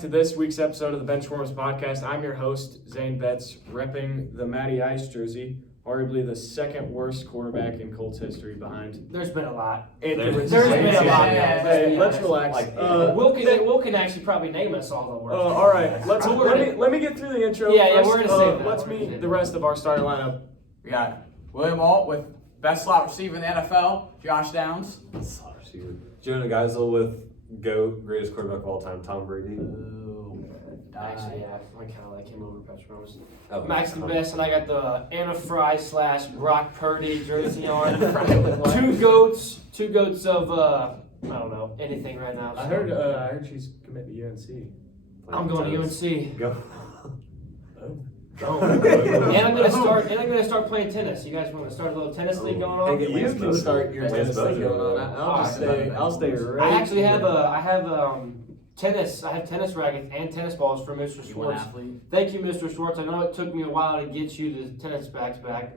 To this week's episode of the Benchwarmers Podcast. I'm your host, Zane Betts, repping the Matty Ice jersey, arguably the second worst quarterback in Colts history behind. There's been a lot. There's been a lot. Hey, let's relax. Will can actually probably name us all the worst. All right, let me get through the intro. Yeah, first. we're gonna save that. Let's meet the rest of our starting lineup. We got William Alt with best slot receiver in the NFL, Josh Downs. Slot receiver. Jonah Geisel with GOAT, greatest quarterback of all time, Tom Brady. Actually, yeah, I kind of like him over Patrick Mahomes. Oh, Max the best, and I got the Anna Fry / Brock Purdy jersey on. two goats of I don't know anything right now. So. I heard she's committed to UNC. I'm going to UNC. Go. And I'm gonna start playing tennis. You guys want to start a little tennis league going on? Hey, You can start your tennis league going on. I'll stay right. I actually have tennis. I have tennis rackets and tennis balls for Mr. Schwartz. Thank you, Mr. Schwartz. I know it took me a while to get you the tennis rackets back,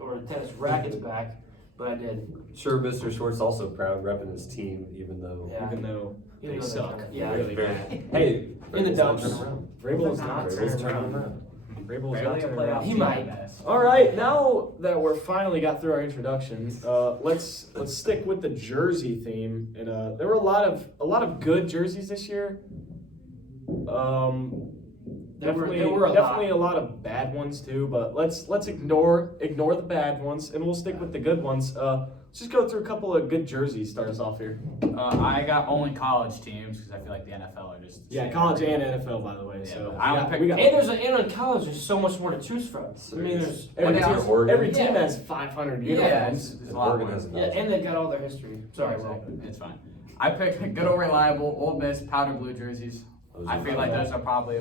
but I did. Sure, Mr. Schwartz also proud repping his team, even though Even though they suck. Yeah. Really bad. Hey, In the dumps. Vrabel's not Vrabel's turning around. Vrabel's not turning around. He might. All right, now that we're finally got through our introduction, let's stick with the jersey theme. And there were a lot of good jerseys this year. Definitely a lot of bad ones too. But let's ignore the bad ones, and we'll stick with the good ones. Let's just go through a couple of good jerseys. Start us off here. I got only college teams because I feel like the NFL are just College and NFL, by the way. Yeah, So I only picked. And in college, there's so much more to choose from. I mean, there's every team has 500 uniforms. There's a lot Oregon more. has and they've got all their history. Sorry, Exactly. It's fine. I picked good old reliable Old Miss powder blue jerseys. I feel like those are probably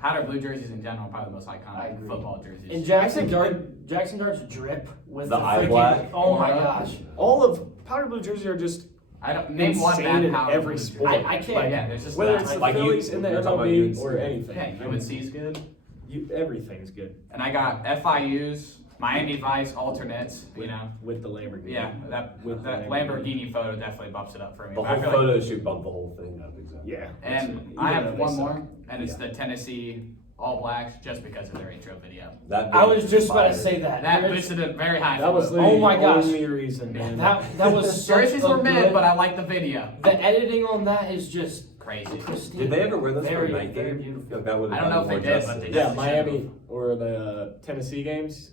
powder blue jerseys in general, are probably the most iconic football jerseys. And Jackson Dart's drip with The the eye freaking, black. oh my gosh. All of powder blue jerseys are just I don't name one insane bad in powder every blue sport. jersey. I can't. Like, Yeah, there's just whether that. it's the Like Phillies in the you're talking about MLB UNC. or anything. Yeah, UNC's good. Everything's good And I got FIU's Miami Vice alternates. with, with the Lamborghini. Yeah, that With the Lamborghini photo definitely bumps it up for me. The I whole feel like- photo shoot bumped the whole thing up, exactly. Yeah. And I have one more, and it's the Tennessee All Blacks, just because of their intro video. I was just about to say that. That There's- boosted it very high. That was the Oh my gosh. only reason, man. that was such jerseys a were mid, good- but I like the video. the editing on that is just Crazy. pristine. Did they ever wear this for a Very, night very game? beautiful. I feel like that would've I don't know if done they more did, but justice. they Yeah, definitely Miami or the Tennessee games.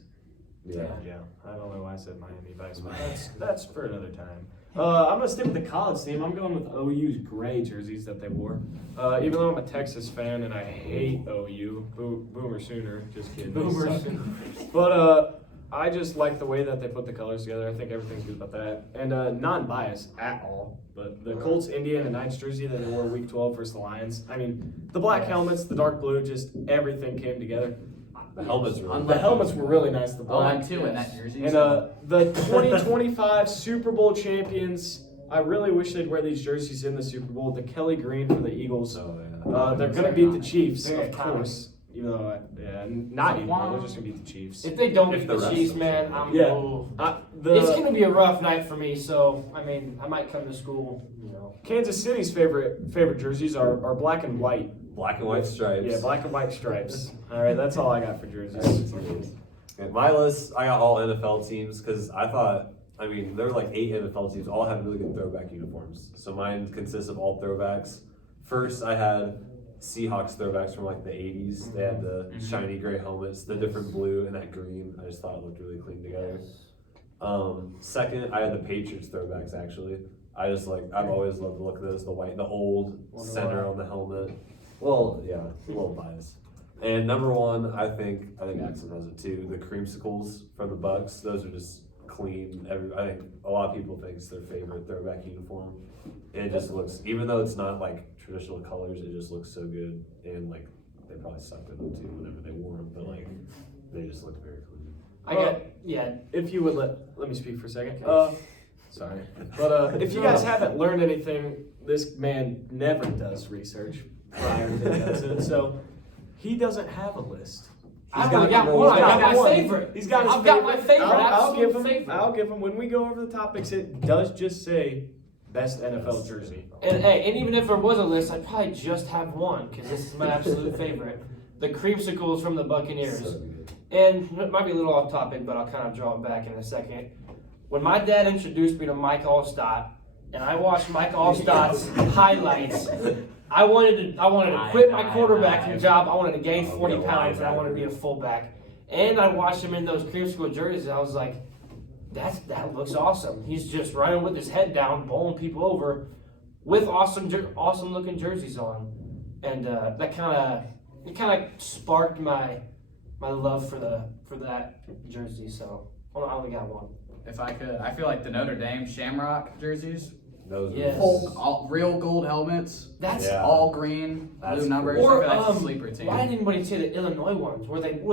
Yeah. Yeah. I don't know why I said Miami Vice, but that's for another time. I'm gonna stick with the college team. I'm going with OU's gray jerseys that they wore. Even though I'm a Texas fan and I hate OU, Boomer Sooner. Just kidding. they Boomer suck. Sooner. But I just like the way that they put the colors together. I think everything's good about that. And non-biased at all. But the Colts Indiana Knights jersey that they wore week 12 versus the Lions. I mean, the black helmets, the dark blue, just everything came together. The helmets were The helmets were really nice. The black. 0-2 in that jersey. And the 2025 Super Bowl champions, I really wish they'd wear these jerseys in the Super Bowl. The Kelly Green for the Eagles. They're going to beat the Chiefs, Very of course. Even though, not even though, they're just going to beat the Chiefs. If they don't If beat the the rest Chiefs, of man, them- I'm Yeah. it's gonna be a rough night for me. So I mean, I might come to school. Kansas City's favorite jerseys are black and white. Black and white stripes. Yeah, black and white stripes. All right, that's all I got for jerseys. And my list, I got all NFL teams because I thought, there were like 8 NFL teams, all had really good throwback uniforms. So mine consists of all throwbacks. First, I had Seahawks throwbacks from like the 80s. They had the shiny gray helmets, the different blue and that green. I just thought it looked really clean together. Second, I had the Patriots throwbacks actually. I've always loved the look of those, the white, the old center on the helmet. Well, yeah, a little biased. And number one, I think Axel has it too. The creamsicles from the Bucks. Those are just clean. I think a lot of people think it's their favorite throwback uniform. It just looks, even though it's not like traditional colors, it just looks so good. And like they probably sucked with them too whenever they wore them, but like they just look very clean. If you would let me speak for a second. Sorry, but if you guys haven't learned anything, this man never does research prior to he does it. So he doesn't have a list. I've got one. I got my favorite. He's got his I've got my favorite. I'll give him. Favorite. I'll give him. When we go over the topics, it does just say best NFL jersey. And hey, and even if there was a list, I'd probably just have one because this is my absolute favorite. The creamsicles from the Buccaneers. So good. And it might be a little off topic, but I'll kind of draw it back in a second. When my dad introduced me to Mike Allstott, and I watched Mike Allstott's highlights, I wanted to quit my quarterbacking job. I wanted to gain 40 pounds, and I wanted to be a fullback. And I watched him in those creamsicle jerseys. I was like, that looks awesome. He's just running with his head down, bowling people over, with awesome looking jerseys on, and that kind of sparked my love for that jersey. So I only got one. If I could, I feel like the Notre Dame Shamrock jerseys, Those Yes. all real gold helmets, That's Yeah. all green, That's blue numbers. Or, I feel like it's a sleeper team. why didn't anybody say the Illinois ones? Were they Oh,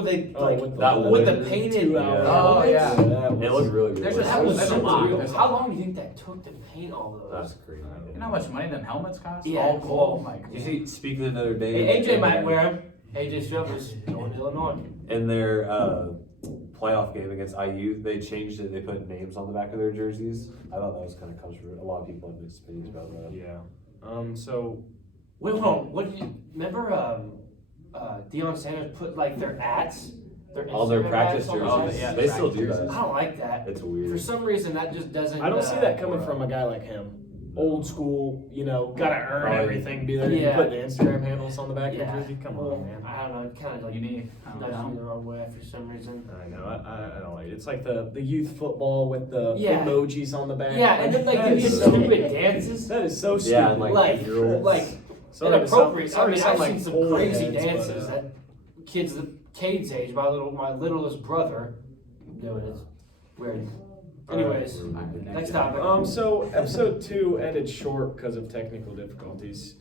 like with that with the one. painted? 2 hours. Oh, yeah. It looked really good. There's That was There's a so lot. cool. There's a How lot. long do you think that took to paint all those? That's crazy. You know how much money them helmets cost? Yeah, All gold. well, Like, You see, speaking of Notre Dame, Hey, AJ might wear them. AJ Struthers going to Illinois. in their playoff game against IU, they changed it. They put names on the back of their jerseys. I thought that was kind of controversial. A lot of people have mixed opinions about that. Yeah. So Wait, hold on. What did you remember? Deion Sanders put like their ads, All their Instagram practice ads on jerseys, the Oh, yeah, they still practice do jerseys. I that. don't like that. It's For weird. some reason, that just doesn't. I don't see that coming from a guy like him. Old school, gotta earn Probably. everything. Be there. Yeah. You put the Instagram handles on the back of Yeah. your jersey. Come Well, on, man. I don't know. It kind of like unique. I don't nudged me know. the wrong way for some reason. I know. I don't like it. It's like the youth football with the Yeah. emojis on the back. Yeah, and then like That these is so- stupid dances. That is so stupid. Yeah, and Like, like 8-year-olds. like Sorry to sound- inappropriate. sorry I to mean, sound I've like seen some old crazy heads, but, dances that kids, the Cade's age, my littlest brother, doing it. Weird. Anyways, next topic. So episode 2 ended short because of technical difficulties.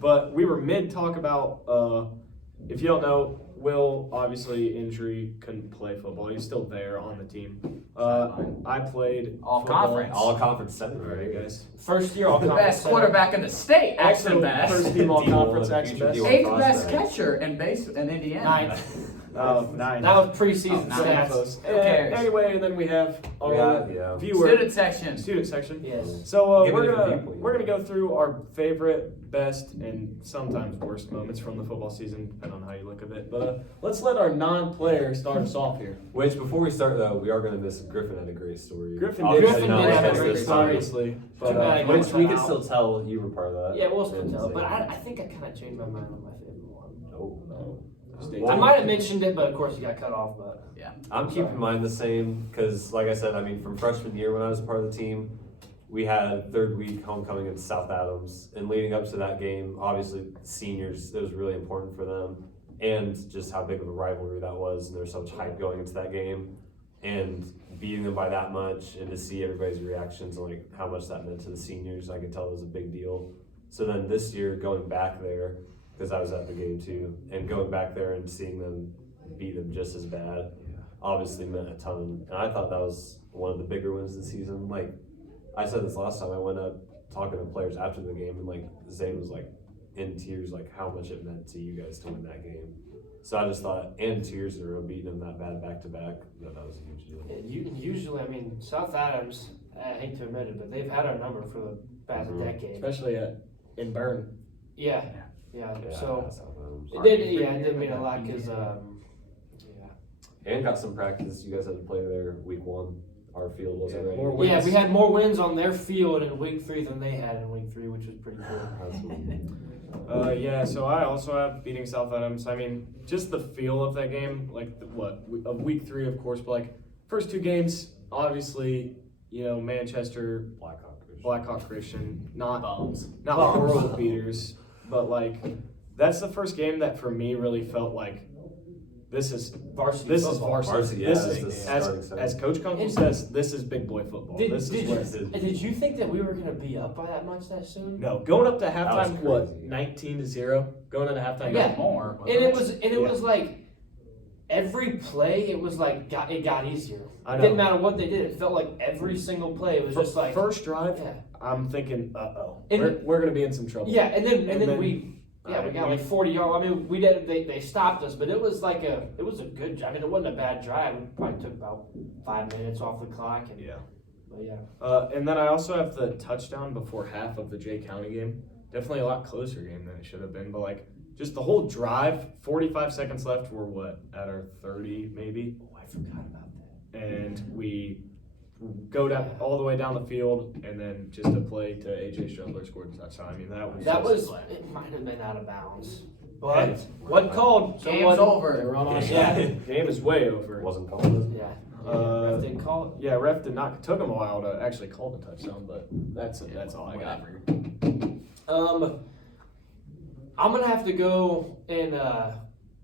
But we were mid talk about, if you don't know, Will, obviously injury, couldn't play football. He's still there on the team. I played All football. conference. All conference 7, All right, right? guys. First year all The conference. best quarterback in the state, Also, Axon Best. first team all D1, conference, future Axon Best. D1. Eighth best prospects. catcher in Indiana. Ninth. Nine. That was preseason Oh, nine. stats. Who cares? Anyway, and then we have our Yeah. viewer Student section. student section. Yes. So Give it a we're different gonna viewpoint. go through our favorite, best, and sometimes worst moments from the football season, depending on how you look at it. But let's let our non-player start us off here. Which, before we start though, we are going to miss Griffin had a great story. Griffin Obviously did not have a against great this story. time. obviously, but Too bad I Which we Wow. can still tell you were part of that. Yeah, we'll still And tell. say- But I think I kind of changed my mind on my favorite one. No. stay I Well, might have mentioned it, but of course you got cut off. But I'm keeping mine the same because, like I said, I mean, from freshman year when I was part of the team, we had third week homecoming in South Adams, and leading up to that game, obviously seniors, it was really important for them, and just how big of a rivalry that was, and there was so much hype going into that game, and beating them by that much, and to see everybody's reactions and like how much that meant to the seniors, I could tell it was a big deal. So then this year, going back there, because I was at the game too, and going back there and seeing them beat them just as bad, obviously meant a ton. And I thought that was one of the bigger wins this season. Like I said this last time, I went up talking to players after the game, and like Zane was like in tears, like how much it meant to you guys to win that game. So I just thought, and 2 years in a row beating them that bad back to back, that was a huge deal. usually, I mean, South Adams. I hate to admit it, but they've had our number for the past decade. especially in Bern. Yeah. Yeah, So that's how that was. it did. Yeah, it did mean a lot because And got some practice. You guys had to play there week 1. Our field wasn't ready. More wins. yeah, we had more wins on their field in week 3 than they had in week 3, which was pretty cool. That's Yeah, so I also have beating South Adams. I mean, just the feel of that game, like of week 3, of course, but like first 2 games, obviously, Manchester, Blackhawk Christian, not Bums. world beaters, but like that's the first game that for me really felt like this is Varsity. this is football. varsity. Varsity, yeah, This that's is the starting seven. as Coach Kunkel And- says, this is big boy football. Did, This did, is you, where it is. did you think that we were going to be up by that much that soon? no going up to was halftime. What crazy. 19-0 going into halftime. Yeah. More. And it was Yeah. was like every play, it was like it got easier. I It know. didn't matter what they did. It felt like every single play was just like first drive. yeah, I'm thinking, And- we're gonna be in some trouble. yeah, and then then- we got like 40 yards. I mean, we did they stopped us, but it was like a good. I mean, it wasn't a bad drive. It probably took about 5 minutes off the clock. And Yeah. But yeah. And then I also have the touchdown before half of the Jay County game. Definitely a lot closer game than it should have been, but like just the whole drive, 45 seconds left, we're what, at our 30 maybe? Oh, I forgot about that. And we go down all the way down the field, and then just a play to AJ Strudler scored a touchdown. I mean, It might have been out of bounds. But what called? Game's over. They were on our Yeah. side. Game is way over. Wasn't called. Yeah. Uh, Ref didn't call it. Yeah, ref did not. Took him a while to actually call the touchdown, but that's all I got. I'm gonna have to go and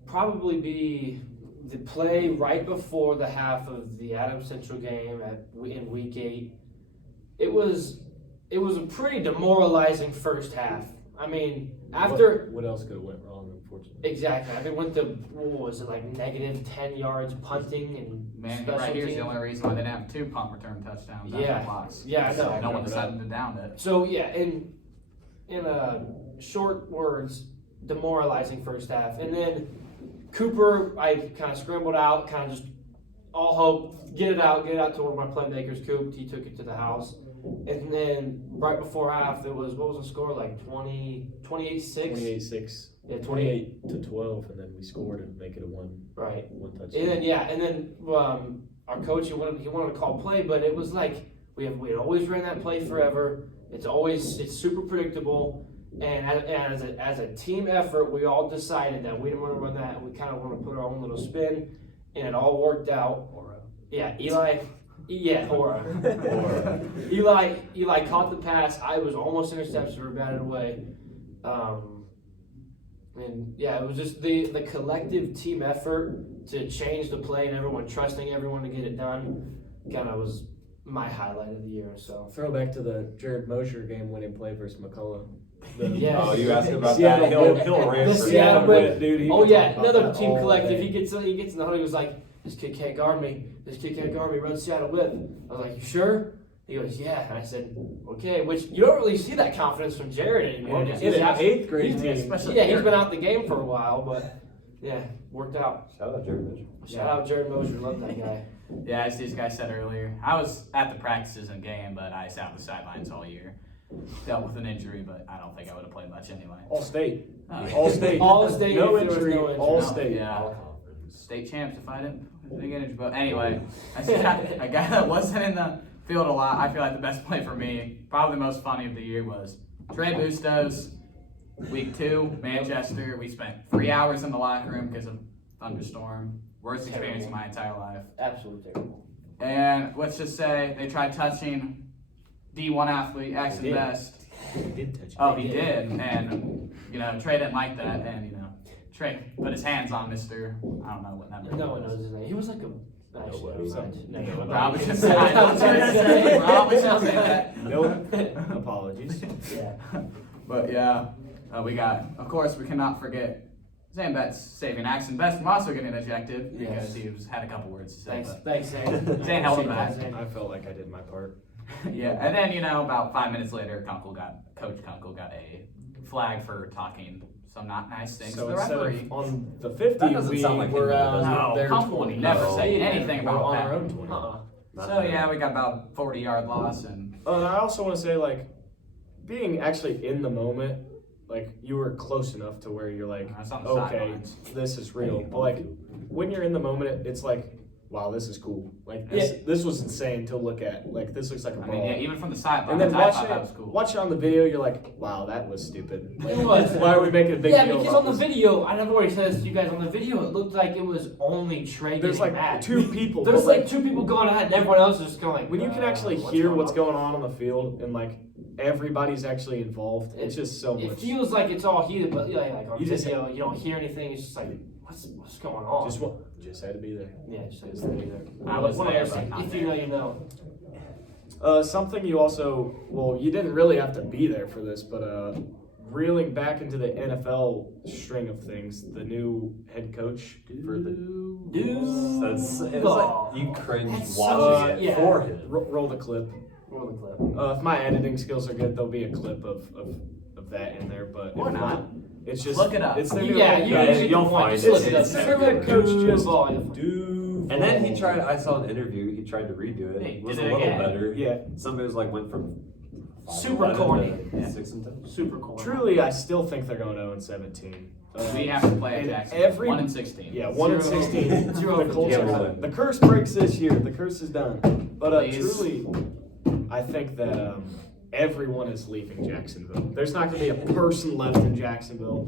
probably be the play right before the half of the Adams Central game in Week 8. It was a pretty demoralizing first half. I mean, after What else could have went wrong, unfortunately? exactly, I mean, went to what was it like negative 10 yards punting and Man, special right here's the teams. only reason why they didn't have 2 punt return touchdowns after Yeah. blocks. Yeah, I know. No one decided to down it. So yeah, in short words, demoralizing first half, and then Cooper, I kind of scrambled out, kind of just all hope, get it out to one of my playmakers. Cooped, he took it to the house, and then right before half, there was what was the score like 28-6. 28-6. Yeah, 28 to 12, and then we scored and make it a one Right. touchdown. And then our coach he wanted to call play, but it was like we had always ran that play forever. It's super predictable. And as a team effort, we all decided that we didn't want to run that. We kind of want to put our own little spin, and it all worked out. Yeah, Eli. Yeah, Aura. Eli caught the pass. I was almost intercepted or batted away. And yeah, it was just the collective team effort to change the play and everyone trusting everyone to get it done. Kind of was my highlight of the year. So Throwback to the Jared Mosher game winning play versus McCullough. Yes. Oh, you asking about Seattle that? win. He'll rant The for Seattle that. win. dude. he Oh can yeah, talk about another that team all collective. day. He gets in the huddle. He was like, "This kid can't guard me. This kid can't guard me. Run Seattle with." I was like, "You sure?" He goes, "Yeah." And I said, "Okay." Which you don't really see that confidence from Jared anymore. Yeah, because In he's an out- 8th grade team. especially Yeah, he's been out the game for a while, but yeah, worked out. Shout out Jared Mitchell. Shout out Jared Mosher. Love that guy. Yeah, as these guys said earlier, I was at the practices and game, but I sat on the sidelines all year. Dealt with an injury, but I don't think I would have played much anyway. All state. Oh, All state. All state, No if there was injury. no injury. All No, state. yeah. State champs if I didn't get injured. But anyway, I see a guy that wasn't in the field a lot. I feel like the best play for me, probably the most funny of the year, was Trey Bustos, week 2, Manchester. We spent 3 hours in the locker room because of thunderstorm. Worst experience of my entire life. Absolutely terrible. And let's just say they tried touching D1 athlete, X and did. Best. He did touch Oh, he did. And, Trey didn't like that. And, Trey put his hands on Mr. I don't know what number. No one knows his name. He was like a. Nobody. No, Robinson said that. Robinson said that. No apologies. Yeah. But yeah, we got, of course, we cannot forget Zane Betts saving Axon Best from also getting ejected because he had a couple words to say. Thanks, Zane. Zane held him back. I felt like I did my part. Yeah, and then, about 5 minutes later, Coach Kunkel got a flag for talking some not nice things So to the instead referee. of on the 50, That doesn't we sound like were him, does it? No, their Kunkel would 20. never No. say anything We're about on that. our own 20. So yeah, we got about 40-yard loss and And I also want to say, like, being actually in the moment, like, you were close enough to where you're like, That's on the okay, sidelines. this is real. But, like, when you're in the moment, it's like, wow, this is cool. Like, this was insane to look at. Like, this looks like a I ball. mean, yeah, even from the sidelines, And then I thought that was cool. watch it on the video, you're like, wow, that was stupid. Like, It was. why are we making a big Yeah, deal because about on the this? video, I never already said this to you guys. On the video, it looked like it was only Trey There's getting like mad. 2 people. There's but, like 2 people going ahead, and everyone else is just going like. when you can actually hear what's going on the field and like everybody's actually involved, it's just so It much. feels like it's all heated, but like on You just- video, you don't hear anything. It's just like, what's going on? Just had to be there. Yeah, just had to be there. I was One of there, those but things, not if there. you know, you know. Something you also, well, you didn't really have to be there for this, but reeling back into the NFL string of things, the new head coach for the It's like you cringe That's watching so- it yeah. for him. roll the clip. Roll the clip. If my editing skills are good, there'll be a clip of that in there. But Or if not. It's just Look it up. It's the new Yeah, head you coach. usually you'll don't want find to it. look it up. It's It's new head coach. Just Duval. Duval. move. And then he tried. I saw an interview. He tried to redo it. He It was did a it little again. better. Yeah. Somebody was like went from Super 5-11 corny. to Yeah. 6-10. Super cool. Truly, I still think they're going 0-17. We have to play and Jackson. every- 1-16. Yeah, 1-16. Zero The Colts for are Jackson. done. The curse breaks this year. The curse is done. But Please. truly, I think that everyone is leaving Jacksonville. There's not going to be a person left in Jacksonville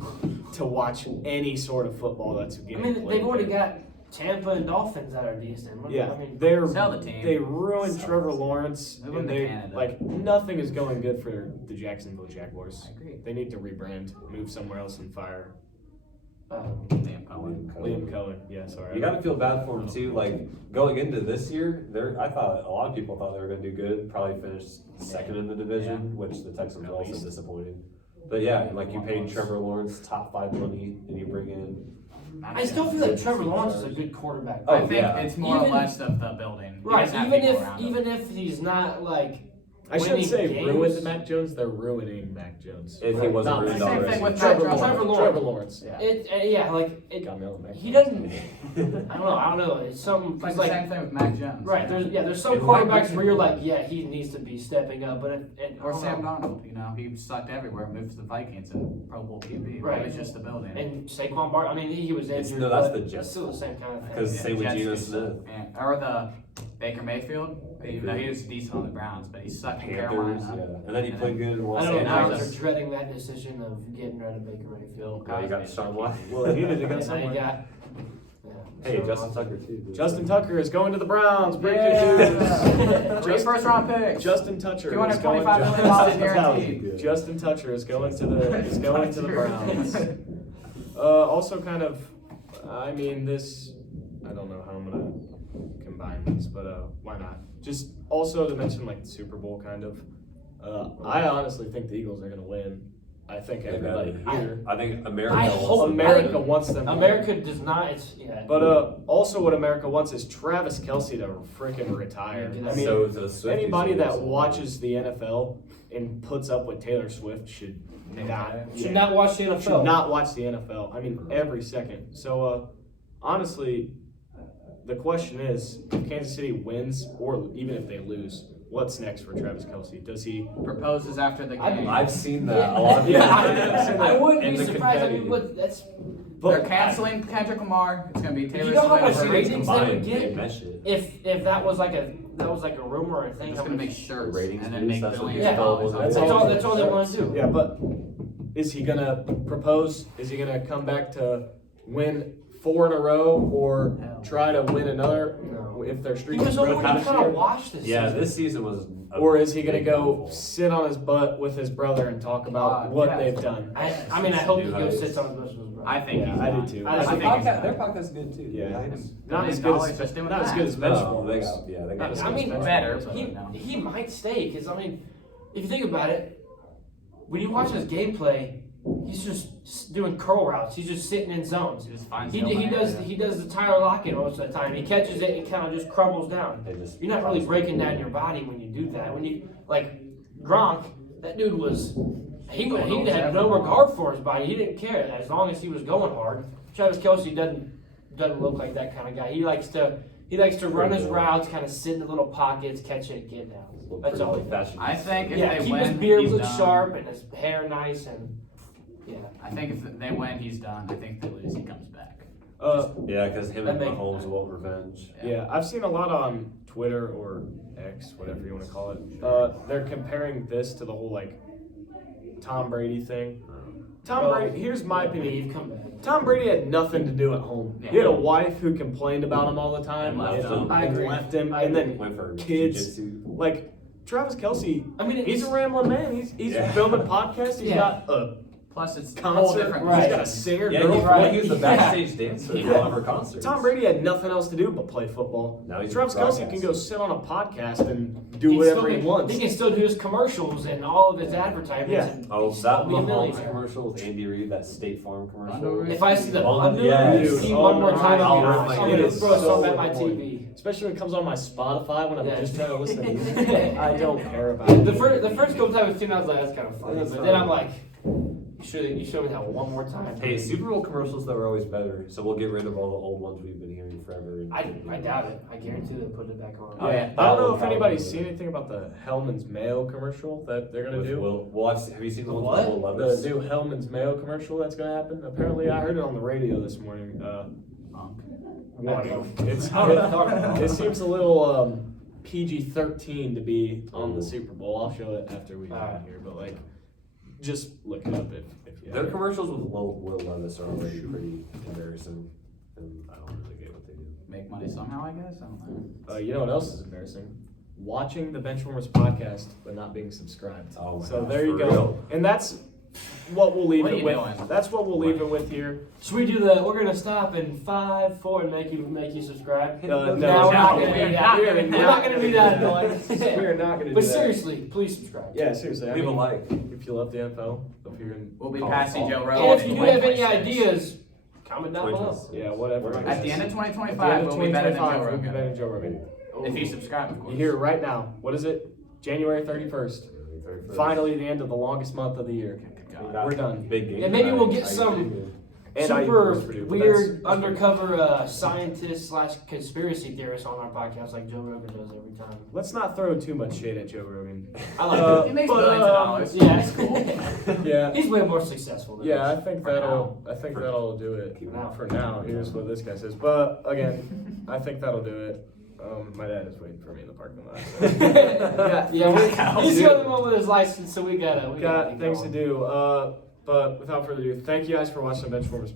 to watch any sort of football that's I getting mean, played they've already there. got Tampa and Dolphins that are decent. Yeah, I mean, Sell the team. they ruined Trevor Lawrence, Move him and to they Canada. like nothing is going good for the Jacksonville Jaguars. I agree. They need to rebrand, move somewhere else, and fire Damn, Colin. Liam Cohen. Yeah, sorry. You got to feel bad for him too. Like going into this year, I thought a lot of people thought they were going to do good. Probably finish second in the division, which the Texans were also disappointing. But yeah, like you paid Trevor Lawrence top 5 money, and you bring in. I still feel like Trevor Lawrence is a good quarterback. Oh, I think yeah. it's more Even- or less of the building. He Right, doesn't have even people if around him. even if he's not like I shouldn't winning say games. ruined Mac Jones. They're ruining Mac Jones. If he wasn't Not ruined Same already. thing with Trevor Mac Lawrence. Jones. Trevor Lawrence. Yeah. yeah, like it. Got me on Mac He Jones. doesn't. I don't know. It's something. It's like It's the like same thing with Mac Jones. right. There's some It might quarterbacks be- where you're like, yeah, he needs to be stepping up, but Or Sam Darnold, he sucked everywhere, moved to the Vikings and Pro Bowl QB. Right. It was just the building. and Saquon Barkley. I mean, he was It's- injured. no, that's but the it's Jets. still the same kind of thing. Because same with Jets Geno do Smith. Yeah. Or the Baker Mayfield. Even though he was decent on the Browns, but he sucked in Panthers, Carolina. yeah. And then he played good in I Los don't know. and Now I was they're Angeles. dreading that decision of getting rid of Baker Mayfield. Yeah, you got Deshaun Watson. Well, he needed to go And now you somewhere. got. Hey, So, Justin Tucker too. dude. Justin Tucker is going to the Browns. Breaking Yeah. 3 news. first-round picks. Justin Tucker is $225 going. million guaranteed. Good. Justin Tucker is going to the Browns. Also, kind of, I mean, this. I don't know how I'm gonna combine this, but why not? Just also to mention like the Super Bowl, kind of. I honestly think the Eagles are gonna win. I think everybody here. I think America. I wants hope them. America wants them. to win. America does not. It's yeah. But also, what America wants is Travis Kelce to freaking retire. Yeah, I mean, So the Swifties anybody are that also- watches the NFL and puts up with Taylor Swift should not Should not watch the NFL. should not watch the NFL. I mean, every second. So honestly, the question is, if Kansas City wins, or even if they lose, what's next for Travis Kelce? Does he? Proposes after the game. I've seen that. A lot of Yeah, people- I've seen that. I wouldn't And be the surprised. I mean, confetti. but that's. They're canceling Kendrick Lamar. It's going to be Taylor You know how much Swift. ratings they would Combined, get? they mesh it. If that was like a rumor or a thing. It's how going to much- make shirts Ratings and then boost, make that's what billions the of dollars. NFL on was- it. That's all they want to do. Yeah, but is he gonna propose? Is he gonna come back to win 4 in a row, or Hell. try to win another? No. If their He streak was is broken already this kind of year? washed this Yeah, season. this season was. a Or is he gonna big go downfall. sit on his butt with his brother and talk about what yeah. they've done? I mean, I hope he New goes heights. sits on his bush with his brother. I think Yeah, he's I do done. too. I I think think he's Their done. podcast's good too. Yeah. Nice. Not as $1 good million as just doing not as that. good as No, Benchwarmers. they got they Not got. as I mean, better, but he, no. he might stay because I mean, if you think about it, when you watch his gameplay, he's just doing curl routes. He's just sitting in zones. He just finds He the open does area. he does the Tyler Lockett most of the time. He catches it and kind of just crumbles down. They just- You're not really breaking down your body when you do that. When you like Gronk, that dude was he had no regard for his body. He didn't care as long as he was going hard. Travis Kelce doesn't look like that kind of guy. He likes to run his routes, kind of sit in the little pockets, catch it, and get down. That's all he does. Fashion. I think if Yeah, they keep win, his beard he's look done. sharp and his hair nice and yeah. I think if they win, he's done. I think if they lose, he comes back. Yeah, because him That and make- Mahomes want revenge. Yeah, I've seen a lot on Twitter or X, whatever you want to call it. They're comparing this to the whole like Tom Brady thing. Tom Brady. Here's my opinion. Leave, come back. Tom Brady had nothing to do at home. Yeah. He had a wife who complained about him all the time, And left him. I agree. left him, I and then Went for kids. jiu-jitsu. Like Travis Kelce, I mean, he's it's- a rambling man. He's Yeah. filming podcasts. He's Yeah. got a Plus, it's a whole concert. different Right. He's got a position. singer Yeah, girlfriend. he's the Yeah. backstage dancer Yeah. at all of our concerts. Tom Brady had nothing else to do but play football. Now he's Travis a Kelce broadcaster. can go sit on a podcast and do He whatever still he can- wants. He can still do his commercials and all of his advertisements. Yeah. And Oh, still that be a Mahomes millionaire. commercial with Andy Reid, that State Farm commercial. Rondo Reed. If I see the Oh, under yes. see Oh one more my time, I'm gosh. gonna It is throw so something at my annoying. TV. Especially when it comes on my Spotify when I'm Yeah. just trying to listen to music. I don't care about it. The first couple times I've seen it, I was like, that's kind of funny. That's But then funny. I'm like, You should have one more time. Hey, Super Bowl commercials that were always better, so we'll get rid of all the old ones we've been hearing forever. I doubt it. I guarantee they'll put it back on. Oh, yeah. I don't know if anybody's seen anything about the Hellman's Mayo commercial that they're gonna With do. have you seen the one What? with Will The Levis? new Hellman's Mayo commercial that's gonna happen. Apparently, I heard it on the radio this morning. Warning. It seems a little PG-13 to be on the Super Bowl. I'll show it after we get Alright. here, but like, just look it up if you. Their have it. commercials with Will Levis are already pretty embarrassing, and I don't really get what they do. Make money somehow, I guess. I don't know. You know what else is embarrassing? Watching the Benchwarmers podcast but not being subscribed. Oh my So gosh, there you for go. real? And that's what we'll leave What are it you with. doing? That's what we'll leave it with here. Should we do the? We're gonna stop in 5, 4, and make you subscribe. No, we're not gonna we are do not that. gonna do We're that. not gonna do that, Dylan. We are not going to do But that. seriously, please subscribe. Yeah, seriously. I Leave a mean, like. if you love the NFL, if you're in, We'll be Call passing it. Joe Rogan. And if you in do have any 2026. ideas, comment down Tweet below. us. yeah, whatever. At the end of At the end 2025, of we'll be better than Joe 2025, we'll be Rogan. better than Joe Rogan. If you subscribe, of course. You hear it right now. What is it? January 31st. Finally, the end of the longest month of the year. God. We're done. Big game. And maybe we'll tonight. get some And super IU Purdue, but weird that's- undercover scientist / conspiracy theorists on our podcast like Joe Rogan does every time. Let's not throw too much shade at Joe Rogan. I like He makes but, millions of dollars. Yeah, it's cool. Yeah. He's way more successful than Yeah, I us. think For that'll do it Keep it out. for now. Here's what this guy says. But again, I think that'll do it. My dad is waiting for me in the parking lot. So. He's the only one with his license, so we got Got things to do. But without further ado, thank you guys for watching the Benchwarmers podcast.